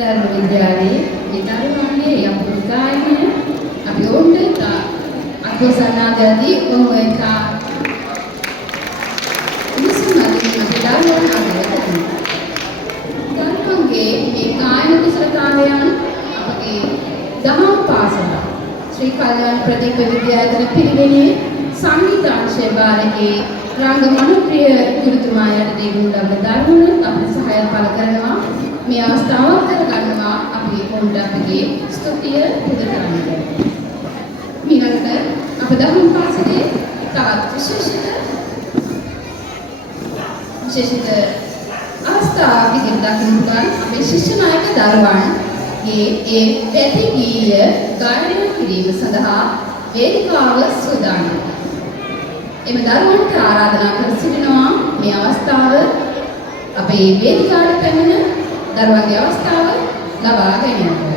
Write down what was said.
ධර්ම විද්‍යාලයේ මේ තරුණයන්ගේ යම් පුරුකායනය අපි ඕන්ට අත්වසනාදදී ඔහුට ඉනිසුමදී අපි ධර්මයේ මේ කායන කුසලතාවයන් අපගේ දහම් පාසල ශ්‍රී කල්යාණ ප්‍රදීප විද්‍යාලය පිරිවෙනේ සංගීතාංශය භාරයේ රංග මනෝප්‍රිය ගුරුතුමා යටතේ වුණ ධර්මවල අපේ සහාය පළ කරනවා මේ අවස්ථාව කරගන්නවා අපි ඔවුන්ට අපගේ ස්තුතිය පුද කරන්නේ. ඊළඟට අප දහම් පාසලේ තවත් විශේෂිත අවස්ථා විදිහට දක්වන අපේ ශිෂ්‍ය නායක දරුවන්ගේ ඒ පැති ගීය ගායනා කිරීම සඳහා වේදිකාව සූදානම්. එම දරුවන්ට ආරාධනා කර සිටිනවා මේ අවස්ථාව අපේ වේදිකාවට පැමිණ දරුවන්ගේ අවස්ථාව ලබා ගැනීමට.